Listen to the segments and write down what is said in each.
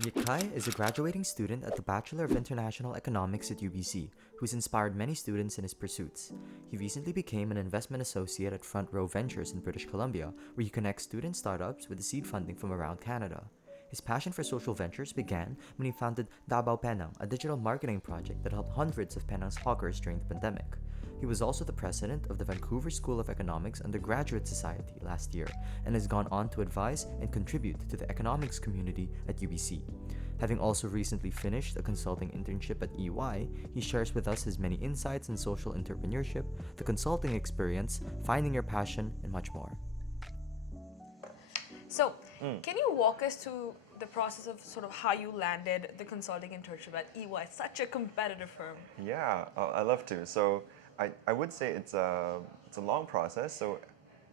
Yik Khai is a graduating student at the Bachelor of International Economics at UBC, who's inspired many students in his pursuits. He recently became an investment associate at Front Row Ventures in British Columbia, where he connects student startups with seed funding from around Canada. His passion for social ventures began when he founded Dabao Penang, a digital marketing project that helped hundreds of Penang's hawkers during the pandemic. He was also the president of the Vancouver School of Economics Undergraduate Society last year and has gone on to advise and contribute to the economics community at UBC. Having also recently finished a consulting internship at EY, he shares with us his many insights in social entrepreneurship, the consulting experience, finding your passion, and much more. So, can you walk us through the process of sort of how you landed the consulting internship at EY, such a competitive firm? Yeah, I love to. So I would say it's a long process. So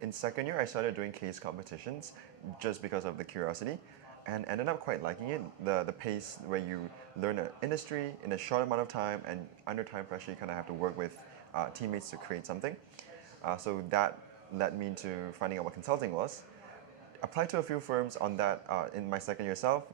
in second year, I started doing case competitions just because of the curiosity, and ended up quite liking it. The pace where you learn an industry in a short amount of time, and under time pressure, you kind of have to work with teammates to create something. So that led me to finding out what consulting was. Applied to a few firms on that in my second year self,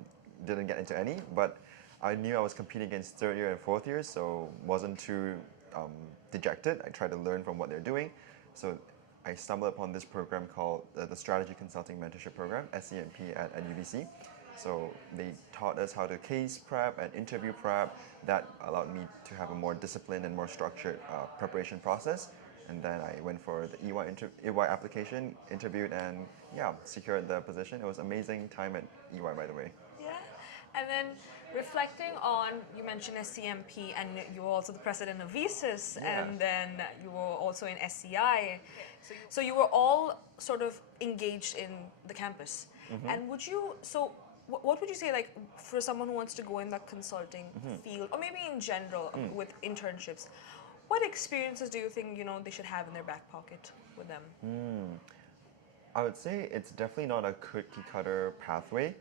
didn't get into any, but I knew I was competing against third year and fourth year, so wasn't too um, dejected. I tried to learn from what they're doing. So I stumbled upon this program called the Strategy Consulting Mentorship Program, SCMP at UBC. So they taught us how to case prep and interview prep. That allowed me to have a more disciplined and more structured preparation process. And then I went for the EY application, interviewed, and yeah, secured the position. It was amazing time at EY, by the way. Yeah. And then reflecting on, you mentioned SCMP and you were also the president of VSIS Yeah. and then you were also in SCI. So you were all sort of engaged in the campus. And would you, so what would you say, like, for someone who wants to go in that consulting field, or maybe in general with internships, what experiences do you think, they should have in their back pocket with them? I would say it's definitely not a cookie cutter pathway.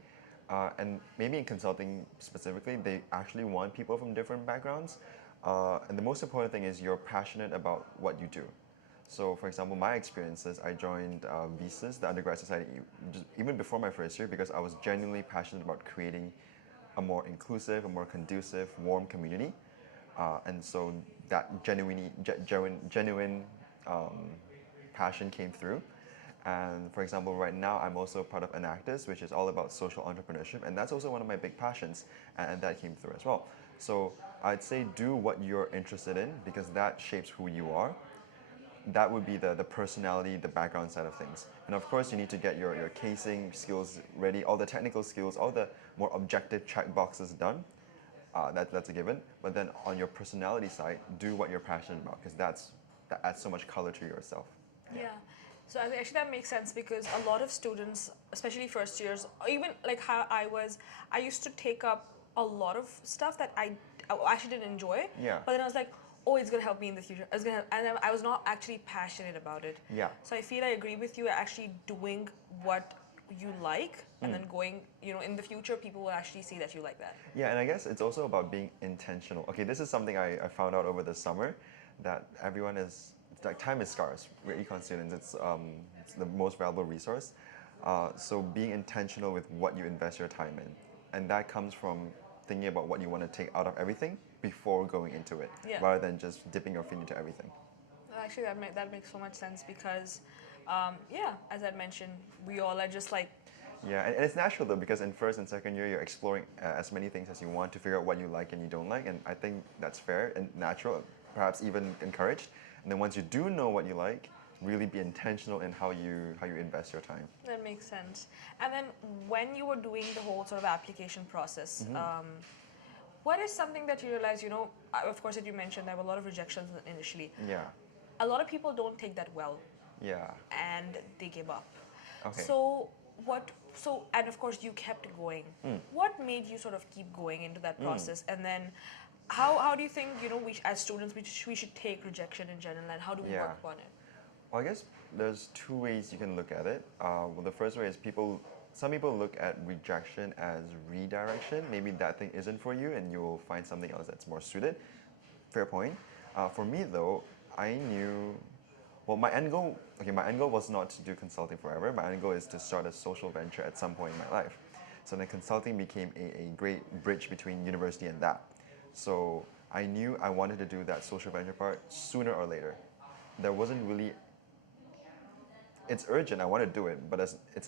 And maybe in consulting specifically, they actually want people from different backgrounds. And the most important thing is you're passionate about what you do. So, for example, my experiences, I joined VSIS, the undergrad society, even before my first year, because I was genuinely passionate about creating a more inclusive, a more conducive, warm community. And so that genuine passion came through. And for example, right now I'm also part of Enactus, which is all about social entrepreneurship, and that's also one of my big passions, and that came through as well. So I'd say do what you're interested in because that shapes who you are. That would be the personality, the background side of things. And of course, you need to get your casing skills ready, all the technical skills, all the more objective check boxes done. That's a given. But then on your personality side, do what you're passionate about because that adds so much color to yourself. Yeah. So actually that makes sense because a lot of students, especially first years, or even like how I used to take up a lot of stuff that I actually didn't enjoy. Yeah. But then I was like, oh, it's gonna help me in the future. It's gonna help, and I was not actually passionate about it. Yeah. So I feel I agree with you. Actually doing what you like, and then going, in the future, people will actually see that you like that. Yeah, and I guess it's also about being intentional. Okay, this is something I found out over the summer that everyone is, it's like time is scarce. We're econ students, it's the most valuable resource. So being intentional with what you invest your time in. And that comes from thinking about what you want to take out of everything before going into it, Yeah. rather than just dipping your feet into everything. Actually, that makes so much sense because, yeah, as I mentioned, we all are just like, Yeah, and it's natural though because in first and second year you're exploring as many things as you want to figure out what you like and you don't like, and I think that's fair and natural, perhaps even encouraged. And then once you do know what you like, really be intentional in how you invest your time. that makes sense. And then when you were doing the whole sort of application process, what is something that you realize, of course, that you mentioned there were a lot of rejections initially. Yeah, A lot of people don't take that well yeah, and they give up. okay. And of course you kept going. What made you sort of keep going into that process? And then how do you think, as students, we should take rejection in general and how do we Yeah. work upon it? Well, I guess there's two ways you can look at it. Well, the first way is some people look at rejection as redirection. Maybe that thing isn't for you and you'll find something else that's more suited. Fair point. For me though, I knew, well, my end goal was not to do consulting forever. My end goal is to start a social venture at some point in my life. So then consulting became a great bridge between university and that. So I knew I wanted to do that social venture part sooner or later. There wasn't really, it's urgent, I want to do it, but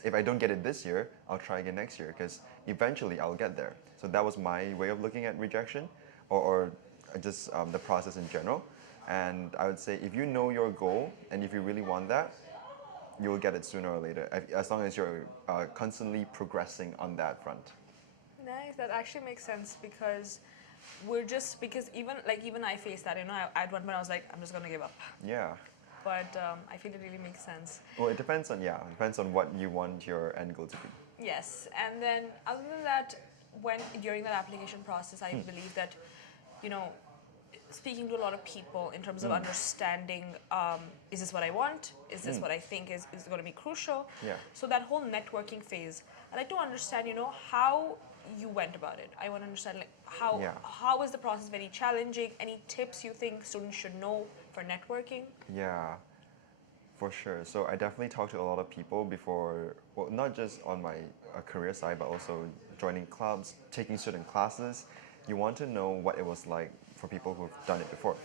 if I don't get it this year, I'll try again next year because eventually I'll get there. So that was my way of looking at rejection or just the process in general. And I would say if you know your goal and if you really want that, you'll get it sooner or later, as long as you're constantly progressing on that front. Nice. That actually makes sense because because even I faced that. I at one point I was like, I'm just gonna give up. Yeah. But I feel it really makes sense. Well, it depends on what you want your end goal to be. Yes, and then other than that, when during that application process, I believe that, you know, speaking to a lot of people in terms of understanding, is this what I want? Is this what I think is going to be crucial? Yeah. So that whole networking phase, I'd like to understand, how you went about it. I want to understand like how was the process very challenging? Any tips you think students should know for networking? Yeah, for sure. So I definitely talked to a lot of people before, well, not just on my career side, but also joining clubs, taking certain classes. You want to know what it was like for people who've done it before.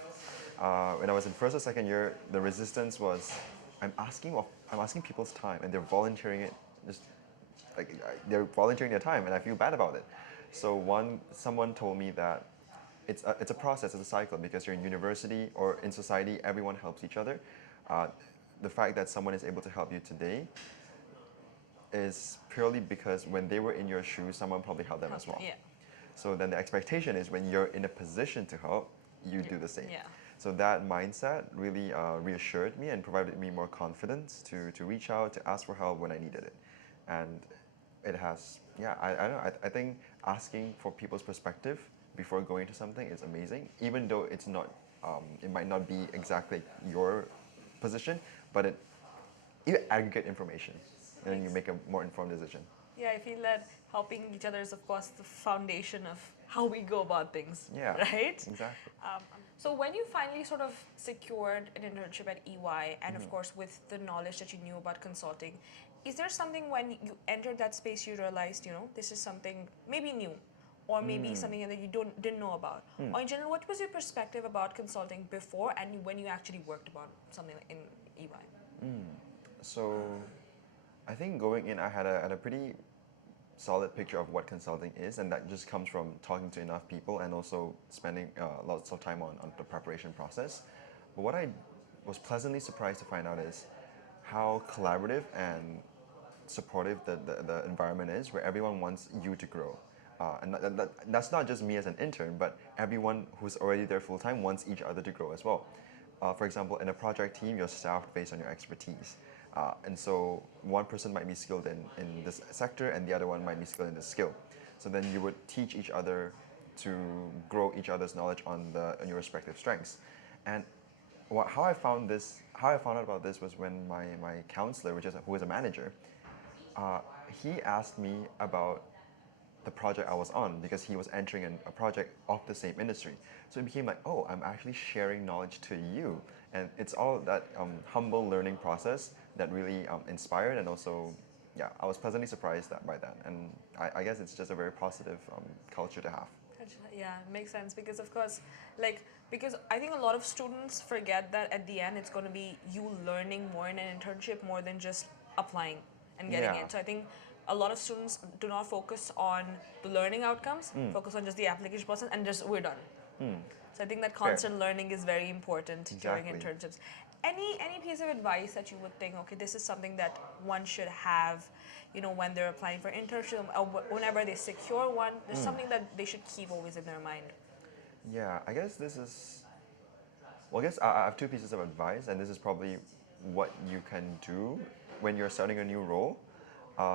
When I was in first or second year, the resistance was, I'm asking people's time, and they're volunteering it, just like they're volunteering their time, and I feel bad about it. So someone told me that it's a process, it's a cycle, because you're in university or in society, everyone helps each other. The fact that someone is able to help you today is purely because when they were in your shoes, someone probably helped them as well. Yeah. So then the expectation is when you're in a position to help, you do the same. Yeah. So that mindset really reassured me and provided me more confidence to reach out, to ask for help when I needed it. And it has, I don't know, I think asking for people's perspective before going into something is amazing, even though it's not, it might not be exactly your position, but you aggregate information and then you make a more informed decision. Yeah, I feel that helping each other is, of course, the foundation of how we go about things. Yeah, Right? exactly. So when you finally sort of secured an internship at EY, and of course with the knowledge that you knew about consulting, is there something when you entered that space you realized, this is something maybe new, or maybe something that you didn't know about? Or in general, what was your perspective about consulting before and when you actually worked about something in EY? So I think going in, I had a pretty solid picture of what consulting is, and that just comes from talking to enough people and also spending lots of time on the preparation process. But what I was pleasantly surprised to find out is how collaborative and supportive the environment is, where everyone wants you to grow. And that's not just me as an intern, but everyone who's already there full time wants each other to grow as well. For example, in a project team, you're staffed based on your expertise. And so one person might be skilled in this sector and the other one might be skilled in this skill. So then you would teach each other to grow each other's knowledge on your respective strengths. And how I found out about this was when my counselor, who is a manager, he asked me about the project I was on, because he was entering a project of the same industry. So it became like, oh, I'm actually sharing knowledge to you. And it's all that humble learning process that really inspired, and also, I was pleasantly surprised by that. And I guess it's just a very positive culture to have. Yeah, it makes sense because of course, because I think a lot of students forget that at the end it's going to be you learning more in an internship more than just applying and getting Yeah. it. So I think a lot of students do not focus on the learning outcomes, focus on just the application process, and just we're done. So I think that constant learning is very important during Exactly. internships. Any piece of advice that you would think, okay, this is something that one should have, when they're applying for internship or whenever they secure one, there's something that they should keep always in their mind. Yeah, I guess I guess I have two pieces of advice, and this is probably what you can do when you're starting a new role.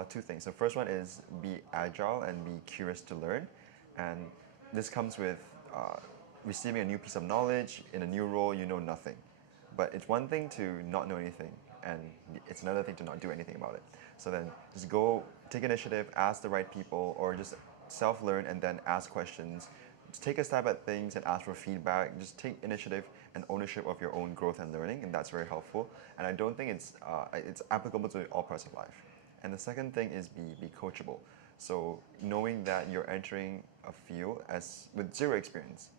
Two things. The first one is be agile and be curious to learn. And this comes with receiving a new piece of knowledge. In a new role, you know nothing. But it's one thing to not know anything, and it's another thing to not do anything about it. So then just go take initiative, ask the right people, or just self-learn and then ask questions. Just take a stab at things and ask for feedback. Just take initiative and ownership of your own growth and learning, and that's very helpful. And I don't think it's applicable to all parts of life. And the second thing is be coachable. So knowing that you're entering a field as with zero experience,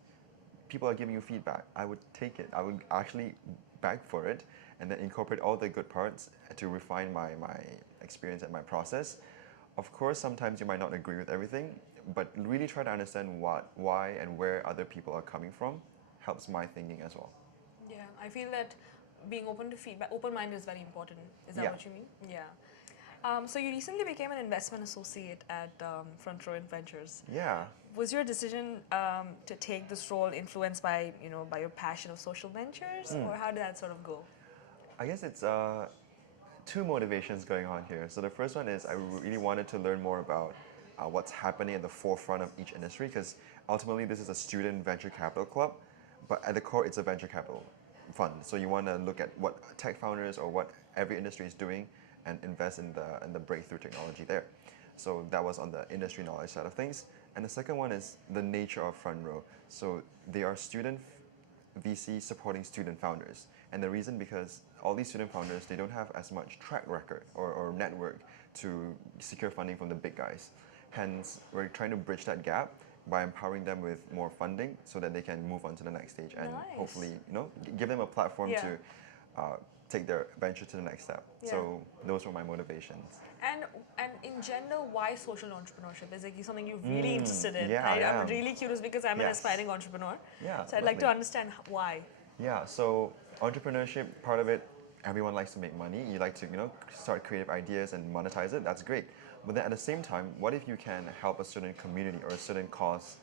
people are giving you feedback. I would take it. I would actually beg for it and then incorporate all the good parts to refine my experience and my process. Of course, sometimes you might not agree with everything, but really try to understand why, and where other people are coming from helps my thinking as well. Yeah, I feel that being open to feedback, open mind is very important. Is that Yeah. what you mean? Yeah. So you recently became an investment associate at Front Row Ventures. Yeah. Was your decision to take this role influenced by by your passion of social ventures, or how did that sort of go? I guess it's two motivations going on here. So the first one is I really wanted to learn more about what's happening at the forefront of each industry, because ultimately this is a student venture capital club, but at the core it's a venture capital fund. So you want to look at what tech founders or what every industry is doing and invest in the breakthrough technology there. So that was on the industry knowledge side of things. And the second one is the nature of Front Row. So they are student VC supporting student founders. And the reason, because all these student founders, they don't have as much track record or network to secure funding from the big guys. Hence, we're trying to bridge that gap by empowering them with more funding so that they can move on to the next stage and Nice. hopefully, give them a platform Yeah. to take their venture to the next step. Yeah. So those were my motivations. And in general, why social entrepreneurship? Is it something you're really interested in? yeah, I I'm am. really curious because I'm an Yes. aspiring entrepreneur. Yeah, So I'd like to lovely. understand why. Yeah, so entrepreneurship, part of it, everyone likes to make money. You like to, start creative ideas and monetize it. That's great. But then at the same time, what if you can help a certain community or a certain cause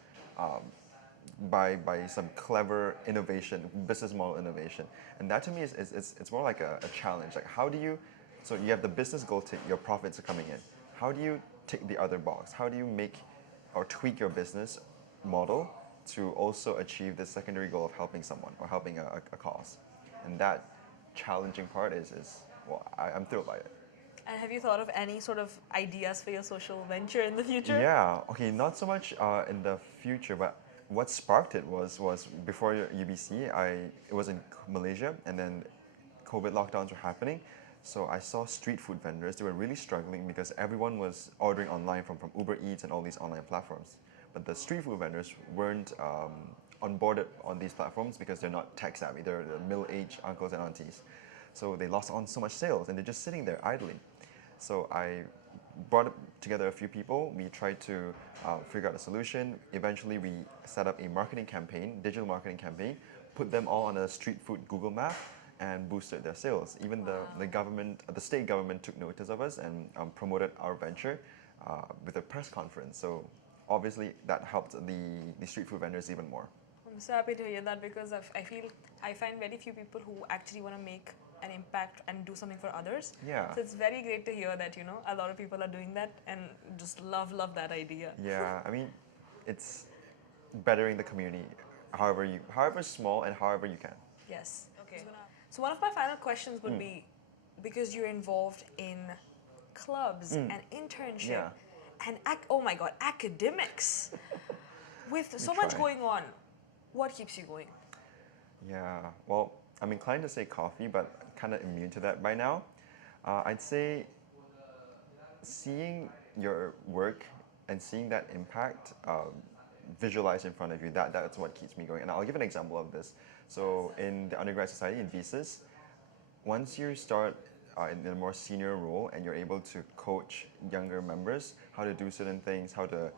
by some clever innovation, business model innovation? And that to me is it's more like a challenge. Like how do you, so you have the business goal tick, your profits are coming in. How do you tick the other box? How do you make or tweak your business model to also achieve the secondary goal of helping someone or helping a cause? And that challenging part is well, I'm thrilled by it. And have you thought of any sort of ideas for your social venture in the future? Yeah, okay, not so much in the future, but what sparked it was before UBC, it was in Malaysia, and then COVID lockdowns were happening. So I saw street food vendors, they were really struggling because everyone was ordering online from Uber Eats and all these online platforms. But the street food vendors weren't onboarded on these platforms because they're not tech savvy, they're the middle-aged uncles and aunties. So they lost on so much sales and they're just sitting there idling. So I brought together a few people. We tried to figure out a solution. Eventually, we set up a marketing campaign, digital marketing campaign, put them all on a street food Google map, and boosted their sales. Even the government, the state government, took notice of us and promoted our venture with a press conference. So obviously, that helped the street food vendors even more. I'm so happy to hear that because I find very few people who actually want to make an impact and do something for others. Yeah. So it's very great to hear that a lot of people are doing that and just love that idea. Yeah, I mean, it's bettering the community, however small and however you can. Yes. Okay. So one of my final questions would be, because you're involved in clubs and internship Yeah. and oh my god, academics. With so much try. going on, what keeps you going? Yeah, well, I'm inclined to say coffee, but kind of immune to that by now. I'd say seeing your work and seeing that impact visualized in front of you, that's what keeps me going. And I'll give an example of this. So in the undergrad society in Visas, once you start in a more senior role and you're able to coach younger members how to do certain things, how to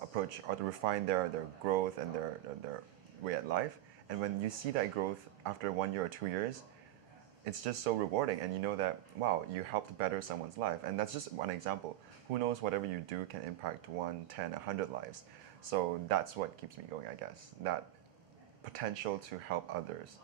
approach or to refine their growth and their way at life, and when you see that growth after 1 year or 2 years, it's just so rewarding, and you know that, wow, you helped better someone's life. And that's just one example. Who knows, whatever you do can impact 1, 10, 100 lives. So that's what keeps me going, I guess. That potential to help others.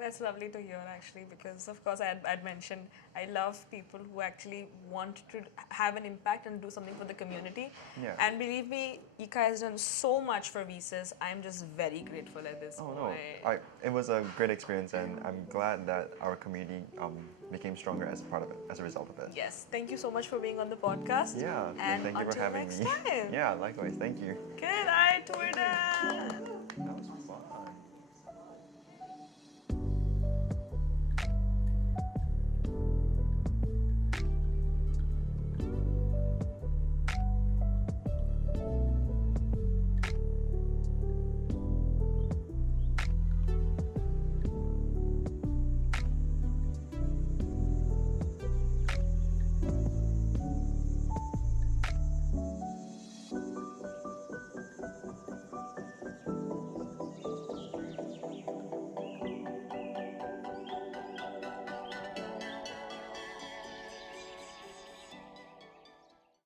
That's lovely to hear, actually, because of course I'd mentioned I love people who actually want to have an impact and do something for the community. Yeah. And believe me, Yik Khai has done so much for Visas. I'm just very grateful at this Oh point. no, it was a great experience, and I'm glad that our community became stronger as a part of it, as a result of it. Yes, thank you so much for being on the podcast. Yeah, and thank you for until having next me. time. Yeah, likewise, thank you. Good.